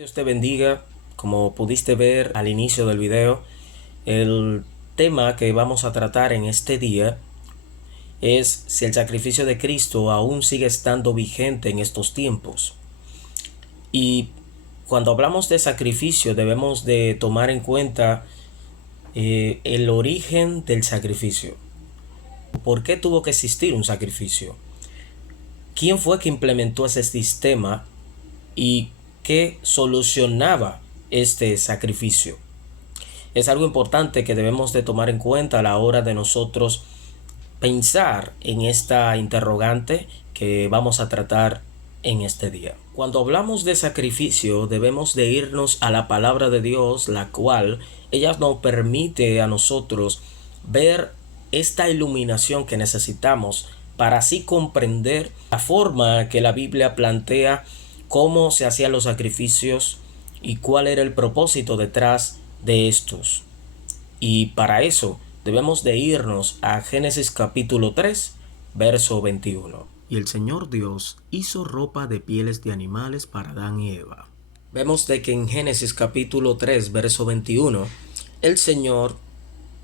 Dios te bendiga. Como pudiste ver al inicio del video, el tema que vamos a tratar en este día es si el sacrificio de Cristo aún sigue estando vigente en estos tiempos. Y cuando hablamos de sacrificio debemos de tomar en cuenta el origen del sacrificio. ¿Por qué tuvo que existir un sacrificio? ¿Quién fue que implementó ese sistema y qué solucionaba este sacrificio? Es algo importante que debemos de tomar en cuenta a la hora de nosotros pensar en esta interrogante que vamos a tratar en este día. Cuando hablamos de sacrificio debemos de irnos a la palabra de Dios, la cual ella nos permite a nosotros ver esta iluminación que necesitamos para así comprender la forma que la Biblia plantea cómo se hacían los sacrificios y cuál era el propósito detrás de estos. Y para eso debemos de irnos a Génesis capítulo 3, verso 21. Y el Señor Dios hizo ropa de pieles de animales para Adán y Eva. Vemos de que en Génesis capítulo 3, verso 21, el Señor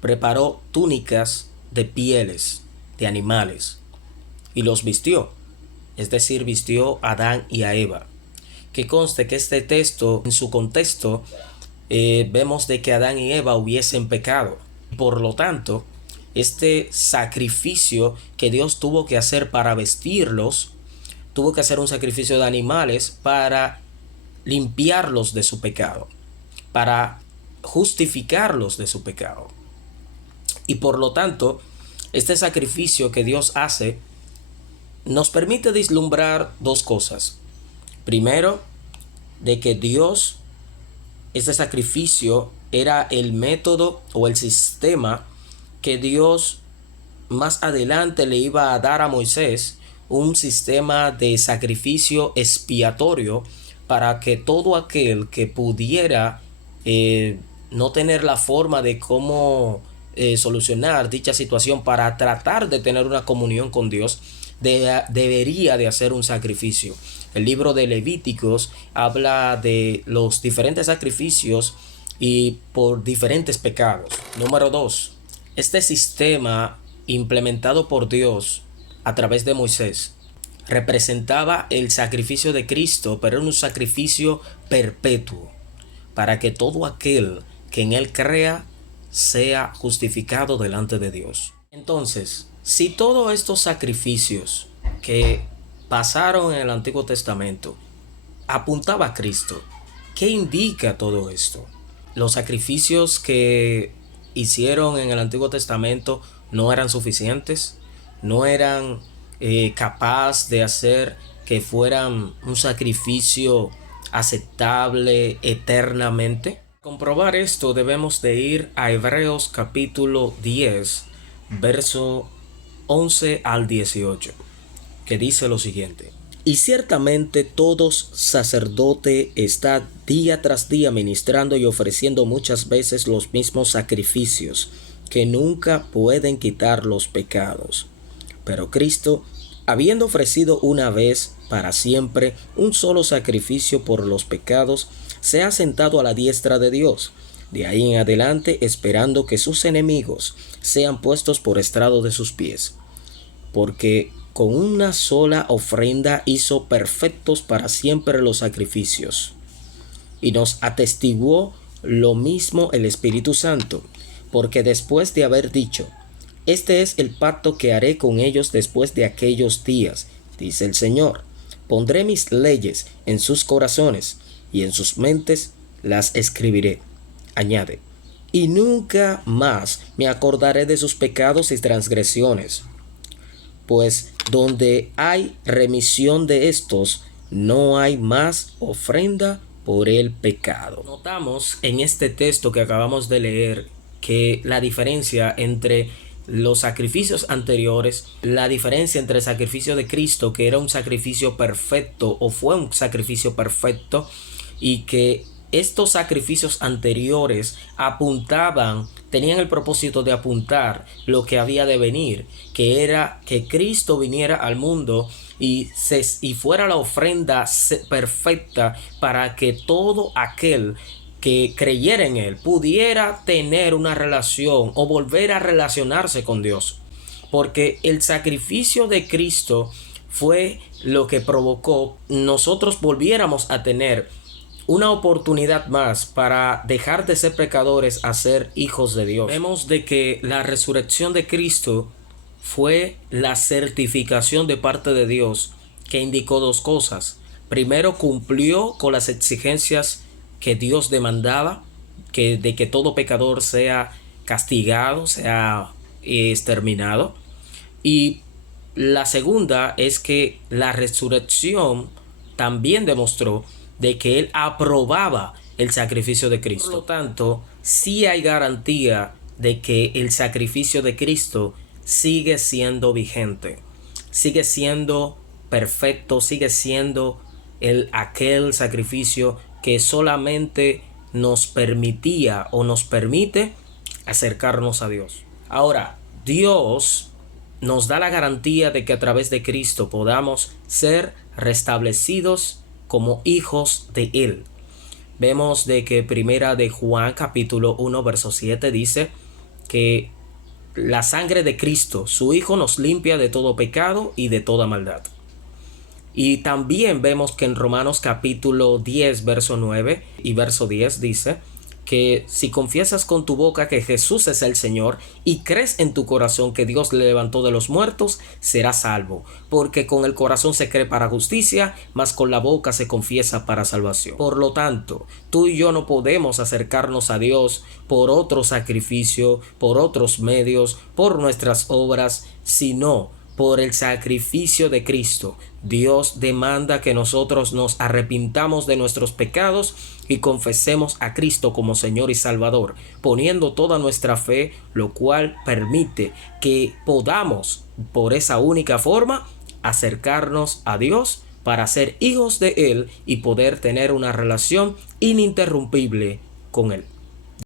preparó túnicas de pieles de animales y los vistió, es decir, vistió a Adán y a Eva. Que conste que este texto, en su contexto, vemos de que Adán y Eva hubiesen pecado. Por lo tanto, este sacrificio que Dios tuvo que hacer para vestirlos, tuvo que hacer un sacrificio de animales para limpiarlos de su pecado, para justificarlos de su pecado. Y por lo tanto, este sacrificio que Dios hace nos permite vislumbrar dos cosas. Primero, de que Dios, este sacrificio era el método o el sistema que Dios más adelante le iba a dar a Moisés, un sistema de sacrificio expiatorio para que todo aquel que pudiera no tener la forma de cómo solucionar dicha situación para tratar de tener una comunión con Dios, debería de hacer un sacrificio. El libro de Levíticos habla de los diferentes sacrificios y por diferentes pecados. Número 2. Este sistema implementado por Dios a través de Moisés representaba el sacrificio de Cristo, pero era un sacrificio perpetuo para que todo aquel que en él crea sea justificado delante de Dios. Entonces, si todos estos sacrificios que pasaron en el Antiguo Testamento apuntaba a Cristo, ¿qué indica todo esto? Los sacrificios que hicieron en el Antiguo Testamento no eran suficientes, no eran capaces de hacer que fueran un sacrificio aceptable eternamente. Para comprobar esto debemos de ir a Hebreos capítulo 10, verso 11 al 18, que dice lo siguiente: y ciertamente todo sacerdote está día tras día ministrando y ofreciendo muchas veces los mismos sacrificios, que nunca pueden quitar los pecados. Pero Cristo, habiendo ofrecido una vez para siempre un solo sacrificio por los pecados, se ha sentado a la diestra de Dios, de ahí en adelante esperando que sus enemigos sean puestos por estrado de sus pies. Porque con una sola ofrenda hizo perfectos para siempre los sacrificios. Y nos atestiguó lo mismo el Espíritu Santo, porque después de haber dicho: este es el pacto que haré con ellos después de aquellos días, dice el Señor, pondré mis leyes en sus corazones y en sus mentes las escribiré. Añade: y nunca más me acordaré de sus pecados y transgresiones. Pues donde hay remisión de estos, no hay más ofrenda por el pecado. Notamos en este texto que acabamos de leer que la diferencia entre los sacrificios anteriores, la diferencia entre el sacrificio de Cristo, que era un sacrificio perfecto o fue un sacrificio perfecto, y que estos sacrificios anteriores tenían el propósito de apuntar lo que había de venir, que era que Cristo viniera al mundo y fuera la ofrenda perfecta para que todo aquel que creyera en él pudiera tener una relación o volver a relacionarse con Dios. Porque el sacrificio de Cristo fue lo que provocó nosotros volviéramos a tener una oportunidad más para dejar de ser pecadores a ser hijos de Dios. Vemos de que la resurrección de Cristo fue la certificación de parte de Dios que indicó dos cosas. Primero, cumplió con las exigencias que Dios demandaba, de que todo pecador sea castigado, sea exterminado. Y la segunda es que la resurrección también demostró de que él aprobaba el sacrificio de Cristo. Por lo tanto, sí hay garantía de que el sacrificio de Cristo sigue siendo vigente, sigue siendo perfecto, sigue siendo aquel sacrificio que solamente nos permitía o nos permite acercarnos a Dios. Ahora, Dios nos da la garantía de que a través de Cristo podamos ser restablecidos como hijos de Él. Vemos de que primera de Juan capítulo 1 verso 7 dice que la sangre de Cristo, su Hijo, nos limpia de todo pecado y de toda maldad. Y también vemos que en Romanos capítulo 10 verso 9 y verso 10 dice que si confiesas con tu boca que Jesús es el Señor y crees en tu corazón que Dios le levantó de los muertos, serás salvo. Porque con el corazón se cree para justicia, mas con la boca se confiesa para salvación. Por lo tanto, tú y yo no podemos acercarnos a Dios por otro sacrificio, por otros medios, por nuestras obras, sino por el sacrificio de Cristo. Dios demanda que nosotros nos arrepintamos de nuestros pecados y confesemos a Cristo como Señor y Salvador, poniendo toda nuestra fe, lo cual permite que podamos, por esa única forma, acercarnos a Dios para ser hijos de Él y poder tener una relación ininterrumpible con Él.